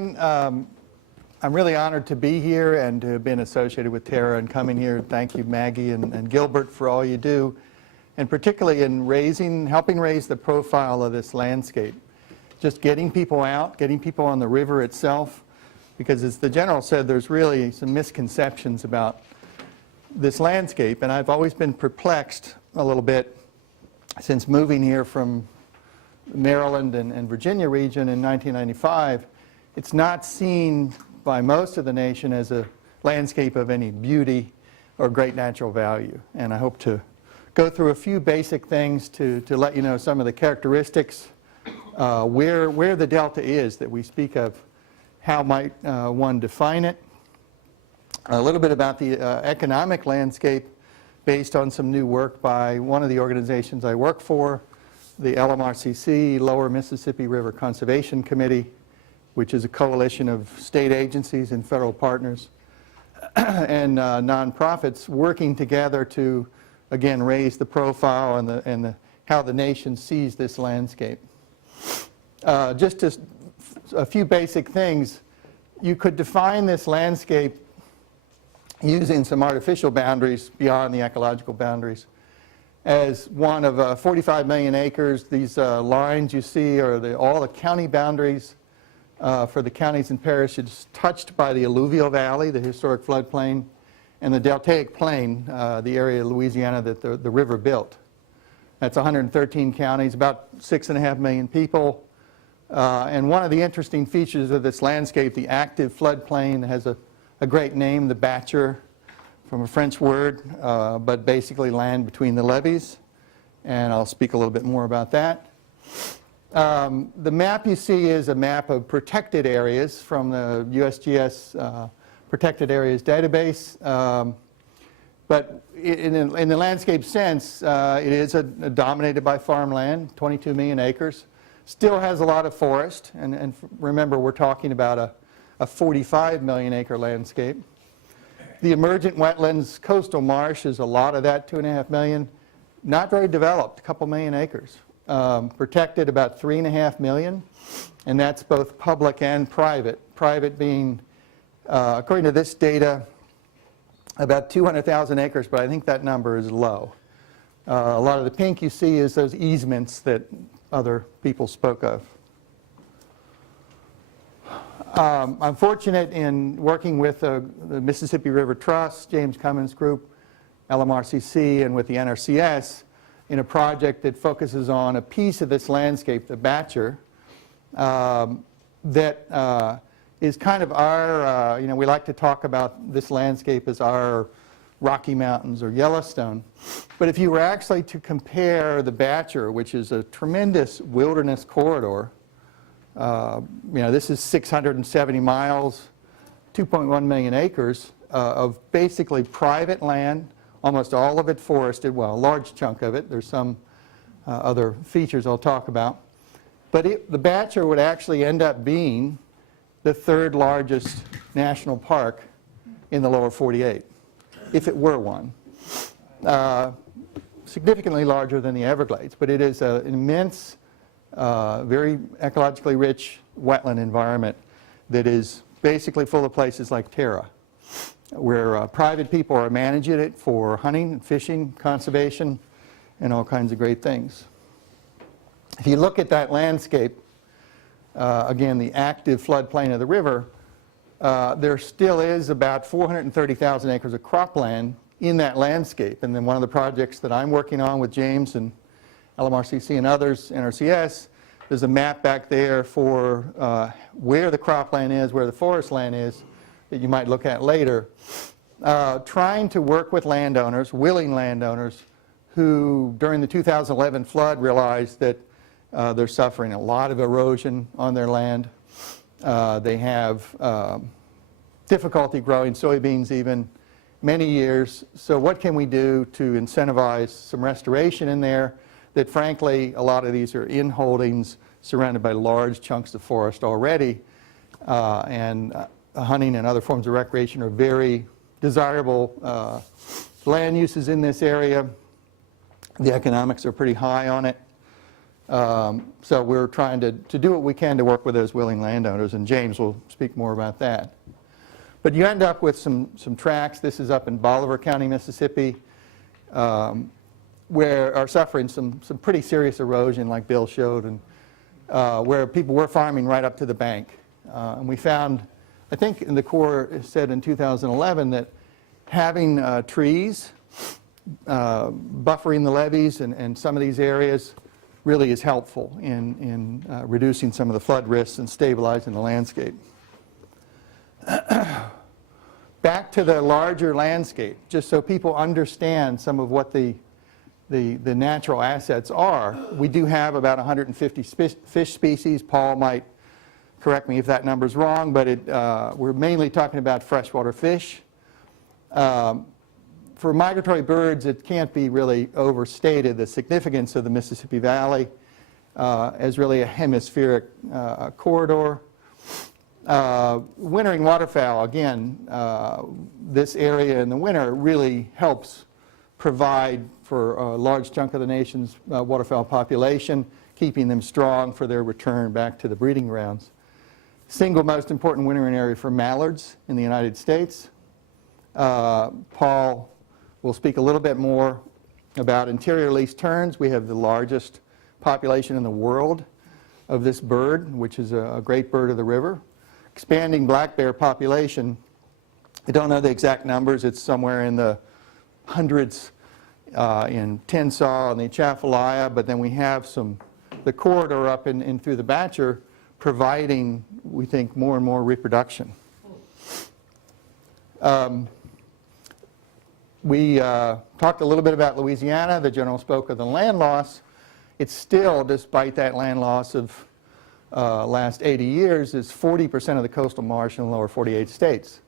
morning. I'm really honored to be here and to have been associated with Tara and coming here. Thank you, Maggie and Gilbert, for all you do, and particularly in helping raise the profile of this landscape. Just getting people out, getting people on the river itself, because as the General said, there's really some misconceptions about this landscape, and I've always been perplexed a little bit since moving here from Maryland and Virginia region in 1995. It's not seen by most of the nation as a landscape of any beauty or great natural value. And I hope to go through a few basic things to let you know some of the characteristics, where the delta is that we speak of, how might one define it, a little bit about the economic landscape based on some new work by one of the organizations I work for, the LMRCC, Lower Mississippi River Conservation Committee, which is a coalition of state agencies and federal partners and nonprofits working together to, again, raise the profile and how the nation sees this landscape. Just a few basic things. You could define this landscape using some artificial boundaries beyond the ecological boundaries as one of 45 million acres. These lines you see are all the county boundaries for the counties and parishes touched by the alluvial valley, the historic floodplain, and the deltaic plain, the area of Louisiana that the river built. That's 113 counties, about 6.5 million people. And one of the interesting features of this landscape, the active floodplain, has a great name, the Batture, from a French word, but basically land between the levees. And I'll speak a little bit more about that. The map you see is a map of protected areas from the USGS Protected Areas Database. But in the landscape sense, it is dominated by farmland, 22 million acres. Still has a lot of forest, and remember, we're talking about a 45 million acre landscape. The emergent wetlands, coastal marsh is a lot of that, 2.5 million. Not very developed, a couple million acres. Protected about 3.5 million, and that's both public and private. Private being, according to this data, about 200,000 acres, but I think that number is low. A lot of the pink you see is those easements that other people spoke of. I'm fortunate in working with the Mississippi River Trust, James Cummins Group, LMRCC, and with the NRCS in a project that focuses on a piece of this landscape, the Batture, that is kind of our, we like to talk about this landscape as our Rocky Mountains or Yellowstone. But if you were actually to compare the Batture, which is a tremendous wilderness corridor, this is 670 miles, 2.1 million acres of basically private land, almost all of it forested, well, a large chunk of it. There's some other features I'll talk about. But the Batture would actually end up being the third largest national park in the lower 48, if it were one. Significantly larger than the Everglades, but it is an immense, very ecologically rich wetland environment that is basically full of places like Tara, where private people are managing it for hunting, fishing, conservation, and all kinds of great things. If you look at that landscape, again, the active floodplain of the river, there still is about 430,000 acres of cropland in that landscape. And then one of the projects that I'm working on with James and LMRCC and others, NRCS, there's a map back there for where the cropland is, where the forest land is, that you might look at later. Trying to work with landowners, willing landowners, who during the 2011 flood realized that they're suffering a lot of erosion on their land. They have difficulty growing soybeans even many years. So what can we do to incentivize some restoration in there that frankly a lot of these are in holdings surrounded by large chunks of forest already, and hunting and other forms of recreation are very desirable land uses in this area. The economics are pretty high on it. So we're trying to do what we can to work with those willing landowners, and James will speak more about that. But you end up with some tracts. This is up in Bolivar County, Mississippi, where are suffering some pretty serious erosion, like Bill showed, and where people were farming right up to the bank. And we found, I think in the Corps said in 2011 that having trees buffering the levees and some of these areas really is helpful in reducing some of the flood risks and stabilizing the landscape. Back to the larger landscape, just so people understand some of what the natural assets are. We do have about 150 fish species. Paul might correct me if that number's wrong, but we're mainly talking about freshwater fish. For migratory birds, it can't be really overstated the significance of the Mississippi Valley as really a hemispheric corridor. Wintering waterfowl, again, this area in the winter really helps provide for a large chunk of the nation's waterfowl population, keeping them strong for their return back to the breeding grounds. Single most important wintering area for mallards in the United States. Paul will speak a little bit more about interior least terns. We have the largest population in the world of this bird, which is a great bird of the river. Expanding black bear population, I don't know the exact numbers, it's somewhere in the hundreds in Tensas and the Atchafalaya, but then we have the corridor up in through the Batcher providing, we think, more and more reproduction. We talked a little bit about Louisiana. The general spoke of the land loss. It's still, despite that land loss of last 80 years, is 40% of the coastal marsh in the lower 48 states.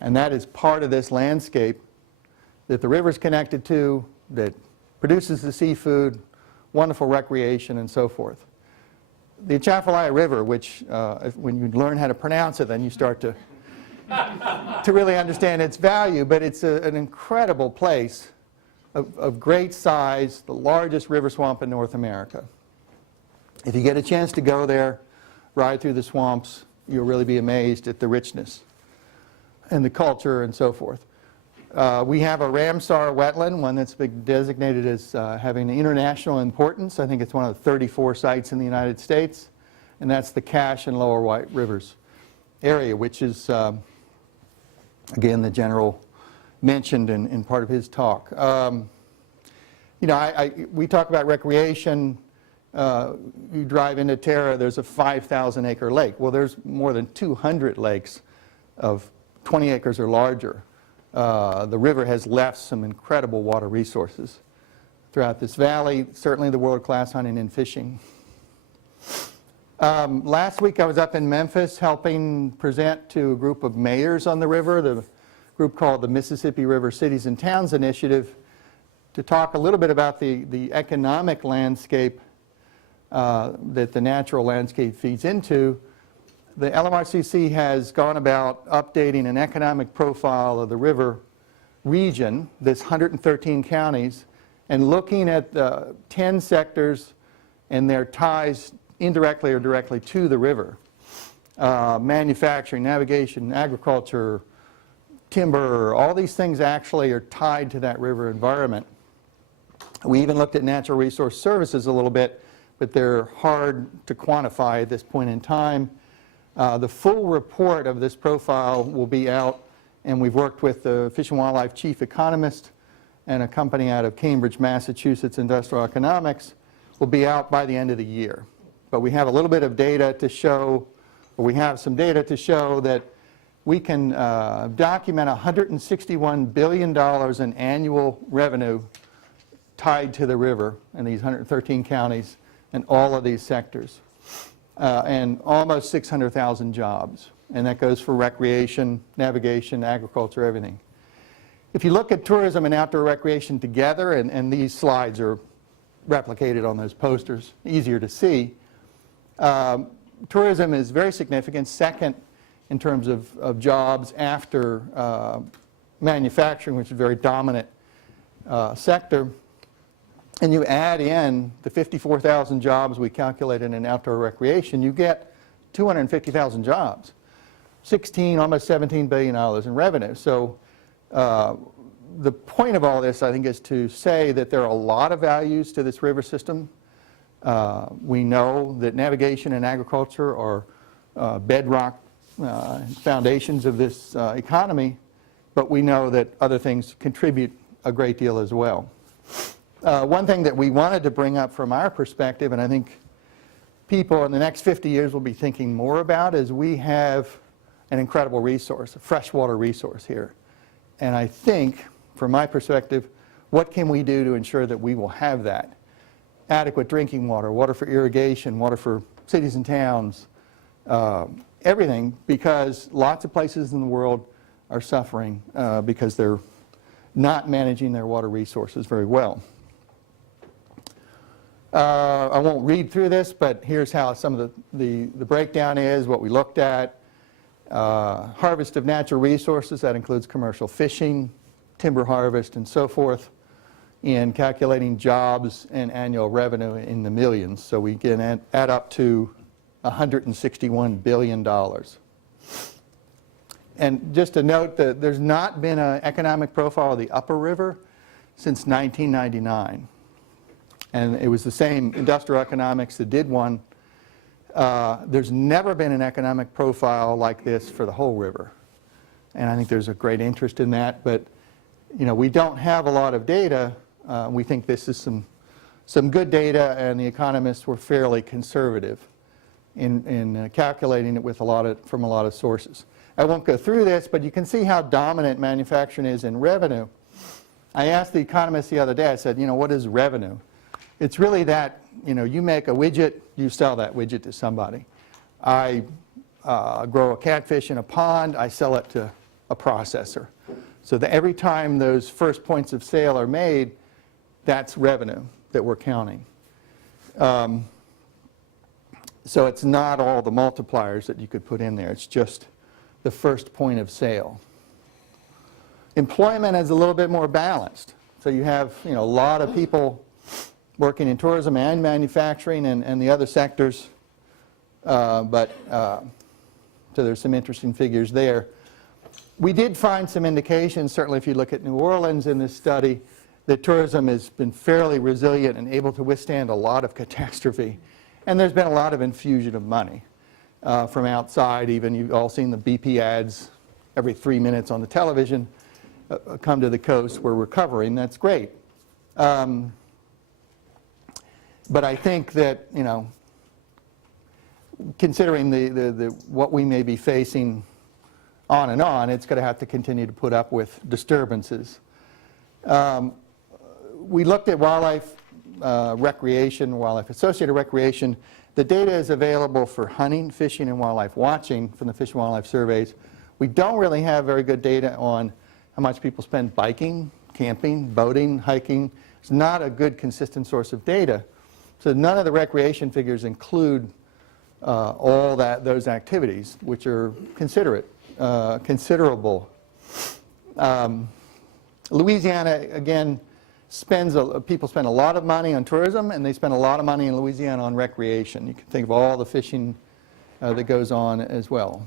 And that is part of this landscape that the river's connected to, that produces the seafood, wonderful recreation, and so forth. The Atchafalaya River, which when you learn how to pronounce it, then you start to really understand its value, but it's an incredible place of great size, the largest river swamp in North America. If you get a chance to go there, ride through the swamps, you'll really be amazed at the richness and the culture and so forth. We have a Ramsar wetland, one that's been designated as having international importance. I think it's one of the 34 sites in the United States, and that's the Cache and Lower White Rivers area, which is again, the general mentioned in part of his talk. You know, we talk about recreation. You drive into Terra, there's a 5,000-acre lake. Well, there's more than 200 lakes of 20 acres or larger. The river has left some incredible water resources throughout this valley, certainly the world-class hunting and fishing. Last week I was up in Memphis helping present to a group of mayors on the river, the group called the Mississippi River Cities and Towns Initiative, to talk a little bit about the economic landscape that the natural landscape feeds into. The LMRCC has gone about updating an economic profile of the river region, this 113 counties, and looking at the 10 sectors and their ties indirectly or directly to the river. Manufacturing, navigation, agriculture, timber, all these things actually are tied to that river environment. We even looked at natural resource services a little bit, but they're hard to quantify at this point in time. The full report of this profile will be out, and we've worked with the Fish and Wildlife chief economist and a company out of Cambridge, Massachusetts, Industrial Economics, will be out by the end of the year. But we have a little bit of data to show, or we have some data to show that we can document $161 billion in annual revenue tied to the river in these 113 counties and all of these sectors. And almost 600,000 jobs. And that goes for recreation, navigation, agriculture, everything. If you look at tourism and outdoor recreation together, and these slides are replicated on those posters, easier to see, tourism is very significant, second in terms of jobs after manufacturing, which is a very dominant sector. and you add in the 54,000 jobs we calculated in outdoor recreation, you get 250,000 jobs, almost $17 billion in revenue. So the point of all this, I think, is to say that there are a lot of values to this river system. We know that navigation and agriculture are bedrock foundations of this economy, but we know that other things contribute a great deal as well. One thing that we wanted to bring up from our perspective, and I think people in the next 50 years will be thinking more about, is we have an incredible resource, a freshwater resource here. And I think, from my perspective, what can we do to ensure that we will have that? Adequate drinking water, water for irrigation, water for cities and towns, everything, because lots of places in the world are suffering because they're not managing their water resources very well. I won't read through this, but here's how some of the breakdown is, what we looked at. Harvest of natural resources, that includes commercial fishing, timber harvest, and so forth, in calculating jobs and annual revenue in the millions. So we can add up to $161 billion. And just to note that there's not been an economic profile of the upper river since 1999. And it was the same industrial economics that did one. There's never been an economic profile like this for the whole river. And I think there's a great interest in that. But we don't have a lot of data. We think this is some good data, and the economists were fairly conservative in calculating it with from a lot of sources. I won't go through this, but you can see how dominant manufacturing is in revenue. I asked the economist the other day, I said, what is revenue? It's really that, you make a widget, you sell that widget to somebody. I grow a catfish in a pond, I sell it to a processor. So that every time those first points of sale are made, that's revenue that we're counting. So it's not all the multipliers that you could put in there. It's just the first point of sale. Employment is a little bit more balanced. So you have a lot of people working in tourism and manufacturing and the other sectors. So there's some interesting figures there. We did find some indications, certainly if you look at New Orleans in this study, that tourism has been fairly resilient and able to withstand a lot of catastrophe. And there's been a lot of infusion of money from outside even. You've all seen the BP ads every 3 minutes on the television. Come to the coast, we're recovering. That's great. But I think that, considering what we may be facing on and on, it's going to have to continue to put up with disturbances. We looked at wildlife recreation, wildlife-associated recreation. The data is available for hunting, fishing, and wildlife watching from the Fish and Wildlife surveys. We don't really have very good data on how much people spend biking, camping, boating, hiking. It's not a good, consistent source of data. So none of the recreation figures include all those activities, which are considerable. Louisiana, again, people spend a lot of money on tourism, and they spend a lot of money in Louisiana on recreation. You can think of all the fishing that goes on as well.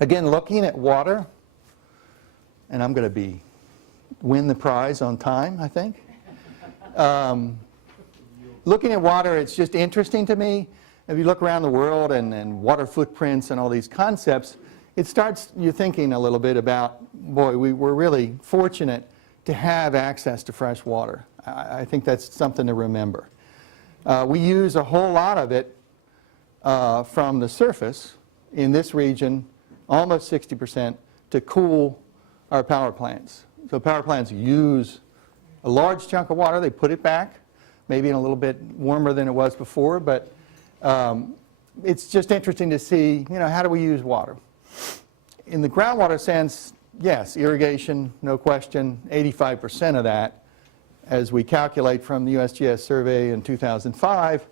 Again, looking at water, and I'm going to win the prize on time, I think. Looking at water, it's just interesting to me. If you look around the world and water footprints and all these concepts, it starts you thinking a little bit about, boy, we're really fortunate to have access to fresh water. I think that's something to remember. We use a whole lot of it from the surface in this region, almost 60%, to cool our power plants. So power plants use a large chunk of water, they put it back, maybe in a little bit warmer than it was before, but it's just interesting to see, how do we use water? In the groundwater sense, yes, irrigation, no question, 85% of that, as we calculate from the USGS survey in 2005,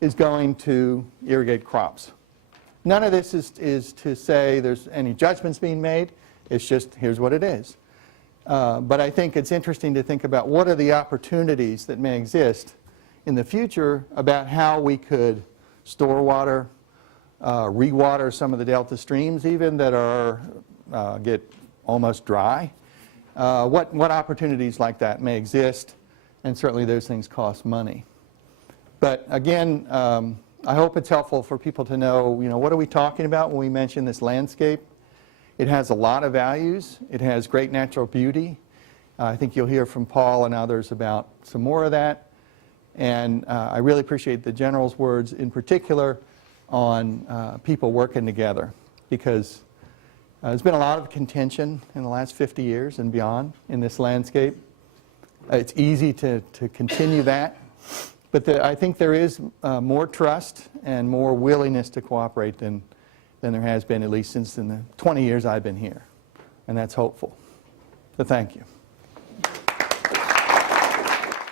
is going to irrigate crops. None of this is to say there's any judgments being made. It's just, here's what it is. But I think it's interesting to think about what are the opportunities that may exist in the future about how we could store water, re-water some of the delta streams even that are get almost dry. What opportunities like that may exist, and certainly those things cost money. But again, I hope it's helpful for people to know, what are we talking about when we mention this landscape? It has a lot of values. It has great natural beauty. I think you'll hear from Paul and others about some more of that. And I really appreciate the General's words in particular on people working together, because there's been a lot of contention in the last 50 years and beyond in this landscape. It's easy to continue that, but I think there is more trust and more willingness to cooperate than there has been, at least since in the 20 years I've been here, and that's hopeful. So thank you.